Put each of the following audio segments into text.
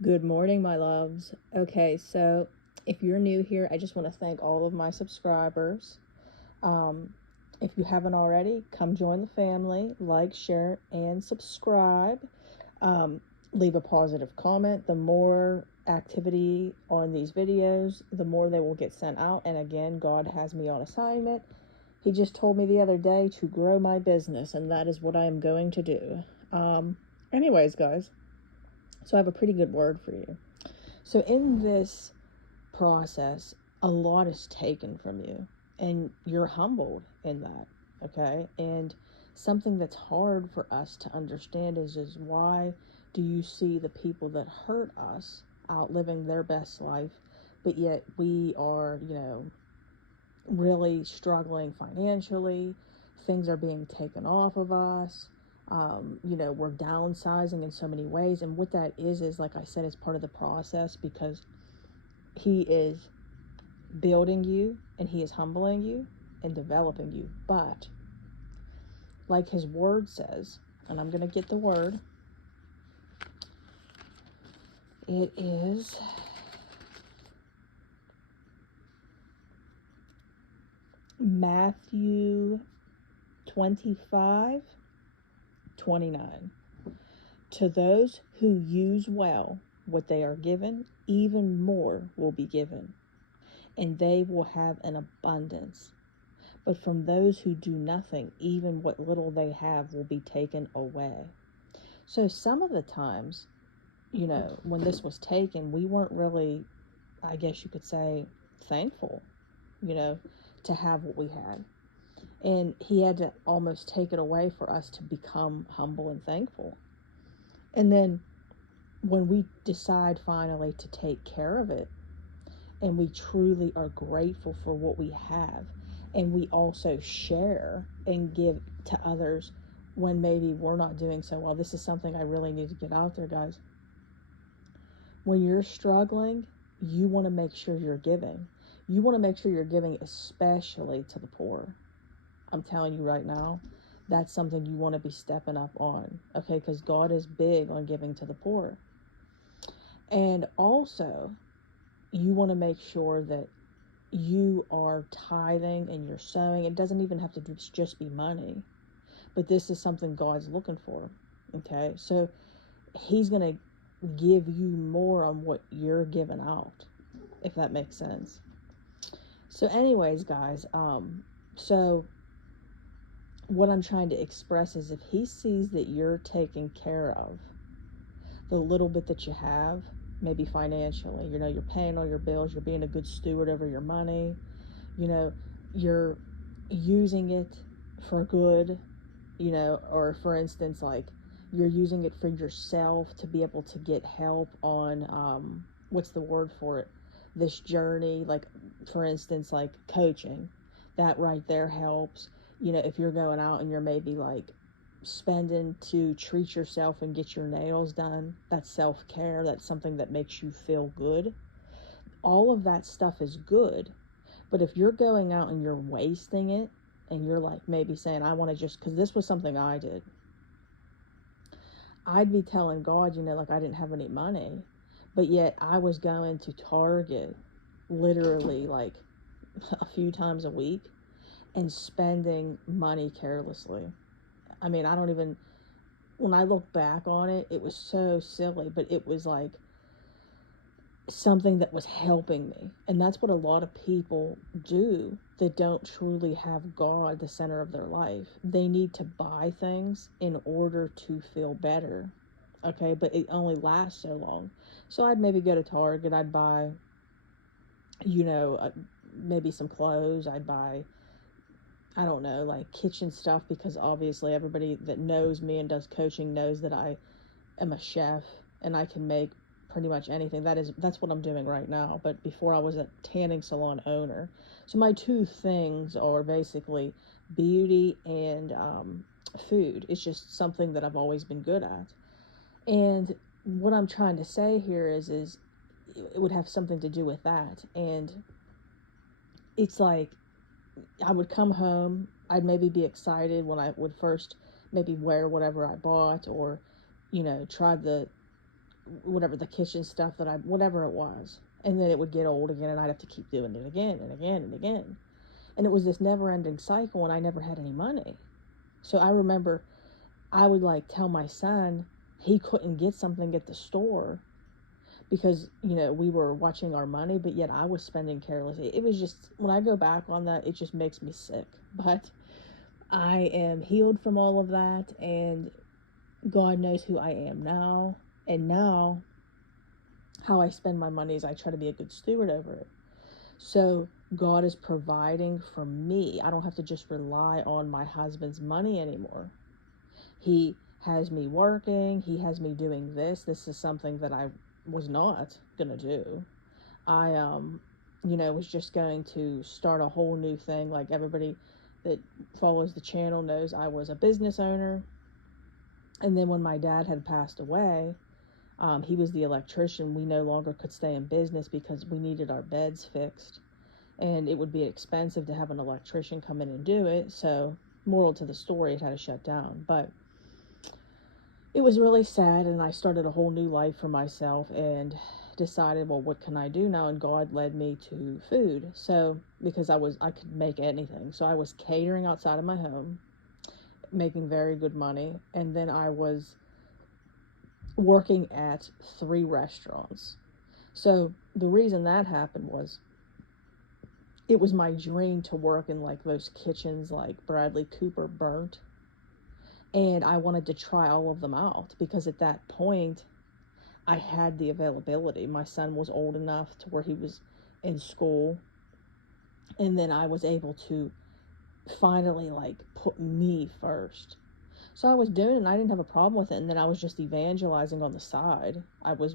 Good morning, my loves. Okay, so if you're new here, I just want to thank all of my subscribers. Um, if you haven't already, come join the family, like, share, and subscribe. Um, Leave a positive comment. The more activity on these videos, the more they will get sent out. And again, God has me on assignment. He just told me the other day to grow my business, and that is what I am going to do. Anyways, guys, so I have a pretty good word for you. So in this process, a lot is taken from you, and you're humbled in that, okay? And something that's hard for us to understand is why do you see the people that hurt us out living their best life, but yet we are, really struggling financially, things are being taken off of us. We're downsizing in so many ways, and what that is like I said, is part of the process, because he is building you and he is humbling you and developing you. But like his word says, and I'm going to get the word, it is Matthew 25:29. To those who use well what they are given, even more will be given, and they will have an abundance. But from those who do nothing, even what little they have will be taken away. So some of the times, when this was taken, we weren't really, I guess you could say, thankful, you know, to have what we had. And he had to almost take it away for us to become humble and thankful. And then when we decide finally to take care of it, and we truly are grateful for what we have, and we also share and give to others when maybe we're not doing so well. This is something I really need to get out there, guys. When you're struggling, you want to make sure you're giving. You want to make sure you're giving, especially to the poor. I'm telling you right now, that's something you want to be stepping up on, okay? Because God is big on giving to the poor. And also, you want to make sure that you are tithing and you're sowing. It doesn't even have to just be money, but this is something God's looking for, okay? So he's going to give you more on what you're giving out, if that makes sense. So anyways, guys, so what I'm trying to express is, if he sees that you're taking care of the little bit that you have, maybe financially, you're paying all your bills, you're being a good steward over your money, you're using it for good, or for instance, like, you're using it for yourself to be able to get help on, what's the word for it, this journey, like, for instance, like coaching, that right there helps. If you're going out and you're maybe like spending to treat yourself and get your nails done, that's self-care, that's something that makes you feel good. All of that stuff is good. But if you're going out and you're wasting it, and you're like maybe saying, I want to just, because this was something I did, I'd be telling God, like, I didn't have any money, but yet I was going to Target literally like a few times a week and spending money carelessly. I mean, I don't even, when I look back on it, it was so silly, but it was like something that was helping me. And that's what a lot of people do that don't truly have God the center of their life. They need to buy things in order to feel better. Okay, but it only lasts so long. So I'd maybe go to Target, I'd buy, you know, uh, maybe some clothes, I'd buy, I don't know, like kitchen stuff, because obviously everybody that knows me and does coaching knows that I am a chef and I can make pretty much anything. That's what I'm doing right now. But before, I was a tanning salon owner. So my two things are basically beauty and food. It's just something that I've always been good at. And what I'm trying to say here is it would have something to do with that. And it's like, I would come home, I'd maybe be excited when I would first maybe wear whatever I bought, or try the whatever, the kitchen stuff that whatever it was. And then it would get old again, and I'd have to keep doing it again and again and again. And it was this never ending cycle, and I never had any money. So I remember I would like tell my son he couldn't get something at the store because, we were watching our money, but yet I was spending carelessly. It was just, when I go back on that, it just makes me sick. But I am healed from all of that, and God knows who I am now. And now, how I spend my money is I try to be a good steward over it. So God is providing for me. I don't have to just rely on my husband's money anymore. He has me working. He has me doing this. This is something that I was not going to do. I, was just going to start a whole new thing. Like everybody that follows the channel knows, I was a business owner. And then when my dad had passed away, he was the electrician. We no longer could stay in business because we needed our beds fixed. And it would be expensive to have an electrician come in and do it. So, moral to the story, it had to shut down. But it was really sad, and I started a whole new life for myself and decided, well, what can I do now? And God led me to food. So, because I could make anything. So I was catering outside of my home, making very good money. And then I was working at 3 restaurants. So the reason that happened was it was my dream to work in like those kitchens like Bradley Cooper burnt. And I wanted to try all of them out because at that point I had the availability. My son was old enough to where he was in school. And then I was able to finally like put me first. So I was doing it and I didn't have a problem with it. And then I was just evangelizing on the side. I was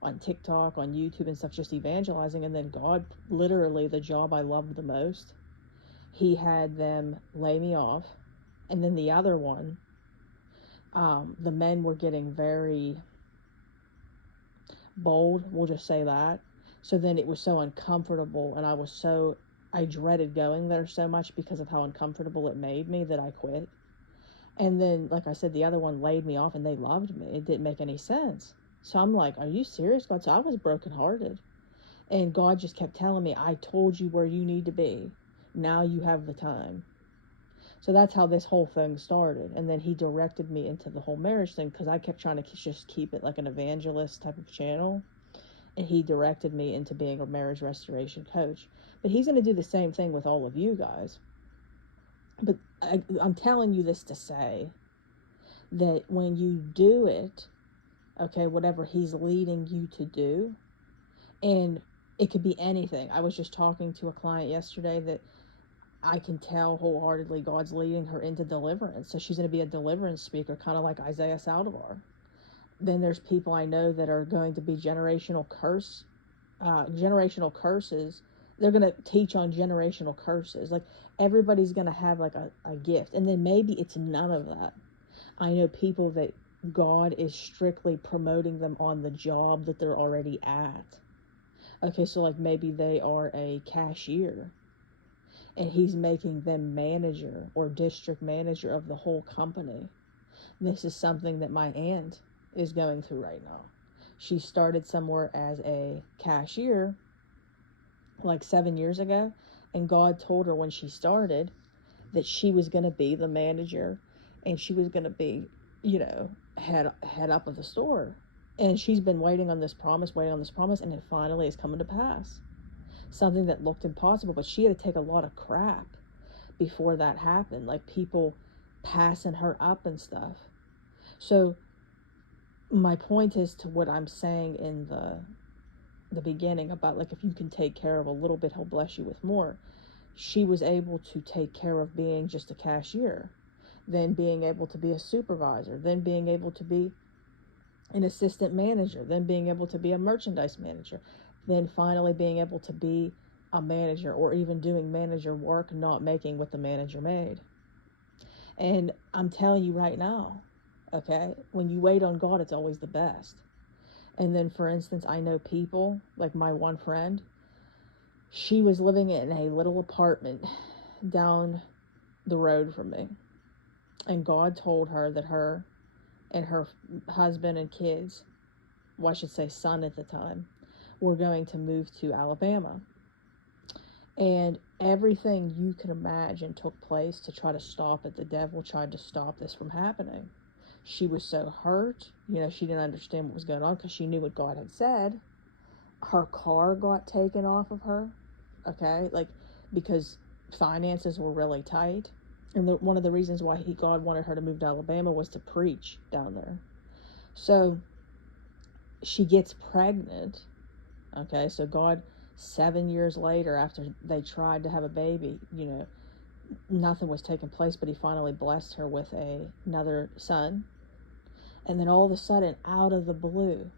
on TikTok, on YouTube and stuff, just evangelizing. And then God, literally the job I loved the most, he had them lay me off. And then the other one, the men were getting very bold, we'll just say that. So then it was so uncomfortable, and I dreaded going there so much because of how uncomfortable it made me that I quit. And then, like I said, the other one laid me off and they loved me. It didn't make any sense. So I'm like, are you serious, God? So I was brokenhearted. And God just kept telling me, I told you where you need to be. Now you have the time. So that's how this whole thing started. And then he directed me into the whole marriage thing because I kept trying to just keep it like an evangelist type of channel. And he directed me into being a marriage restoration coach. But he's going to do the same thing with all of you guys. But I'm telling you this to say that when you do it, okay, whatever he's leading you to do, and it could be anything. I was just talking to a client yesterday that I can tell wholeheartedly God's leading her into deliverance. So she's going to be a deliverance speaker, kind of like Isaiah Saldivar. Then there's people I know that are going to be generational curses. They're going to teach on generational curses. Like everybody's going to have like a gift. And then maybe it's none of that. I know people that God is strictly promoting them on the job that they're already at. Okay, so like maybe they are a cashier and he's making them manager or district manager of the whole company. This is something that my aunt is going through right now. She started somewhere as a cashier like 7 years ago, and God told her when she started that she was going to be the manager and she was going to be, head up of the store. And she's been waiting on this promise, and it finally is coming to pass. Something that looked impossible, but she had to take a lot of crap before that happened, like people passing her up and stuff. So my point is to what I'm saying in the beginning about like if you can take care of a little bit, he'll bless you with more. She was able to take care of being just a cashier, then being able to be a supervisor, then being able to be an assistant manager, then being able to be a merchandise manager, then finally being able to be a manager, or even doing manager work, not making what the manager made. And I'm telling you right now, okay, when you wait on God, it's always the best. And then, for instance, I know people, like my one friend, she was living in a little apartment down the road from me. And God told her that her and her husband and kids, well, I should say son at the time, were going to move to Alabama. And everything you can imagine took place to try to stop it. The devil tried to stop this from happening. She was so hurt. She didn't understand what was going on because she knew what God had said. Her car got taken off of her, okay? Because finances were really tight. And one of the reasons why God wanted her to move to Alabama was to preach down there. So she gets pregnant, okay? So God, 7 years later, after they tried to have a baby, nothing was taking place, but he finally blessed her with another son. And then all of a sudden, out of the blue,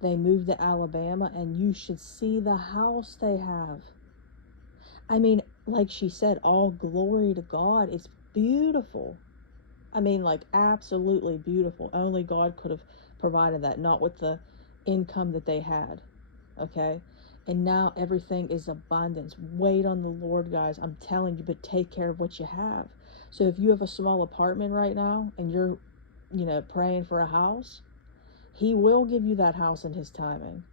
they moved to Alabama, and you should see the house they have. I mean, like she said, all glory to God. It's beautiful. I mean, absolutely beautiful. Only God could have provided that, not with the income that they had, okay? And now everything is abundance. Wait on the Lord, guys. I'm telling you, but take care of what you have. So if you have a small apartment right now and you're, praying for a house, he will give you that house in his timing.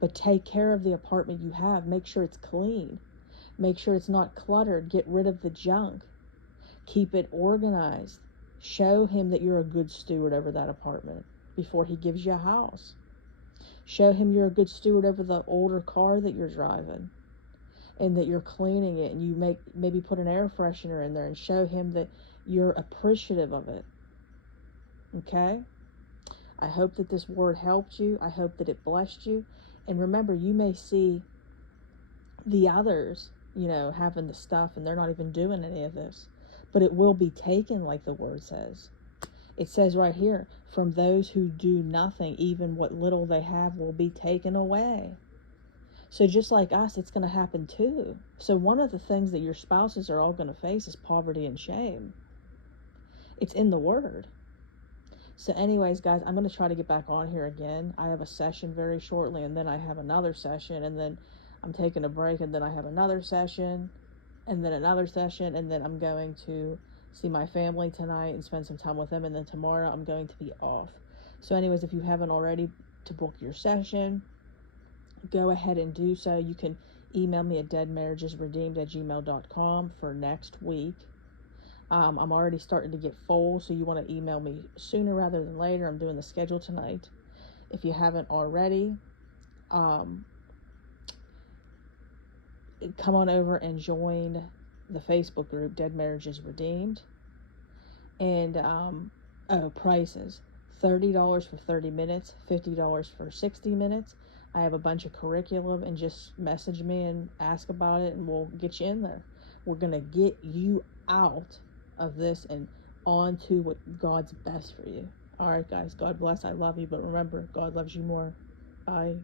But take care of the apartment you have. Make sure it's clean. Make sure it's not cluttered. Get rid of the junk. Keep it organized. Show him that you're a good steward over that apartment before he gives you a house. Show him you're a good steward over the older car that you're driving, and that you're cleaning it, and you maybe put an air freshener in there, and show him that you're appreciative of it. Okay? I hope that this word helped you. I hope that it blessed you. And remember, you may see the others, having the stuff, and they're not even doing any of this. But it will be taken, like the word says. It says right here, from those who do nothing, even what little they have will be taken away. So just like us, it's going to happen too. So one of the things that your spouses are all going to face is poverty and shame. It's in the word. So anyways, guys, I'm going to try to get back on here again. I have a session very shortly, and then I have another session, and then I'm taking a break, and then I have another session, and then another session, and then I'm going to see my family tonight and spend some time with them, and then tomorrow I'm going to be off. So anyways, if you haven't already to book your session, go ahead and do so. You can email me at deadmarriagesredeemed@gmail.com for next week. I'm already starting to get full, so you want to email me sooner rather than later. I'm doing the schedule tonight. If you haven't already, come on over and join the Facebook group, Dead Marriages Redeemed. And, prices. $30 for 30 minutes, $50 for 60 minutes. I have a bunch of curriculum, and just message me and ask about it, and we'll get you in there. We're going to get you out of this and on to what God's best for you. All right, guys, God bless. I love you, but remember, God loves you more. Bye.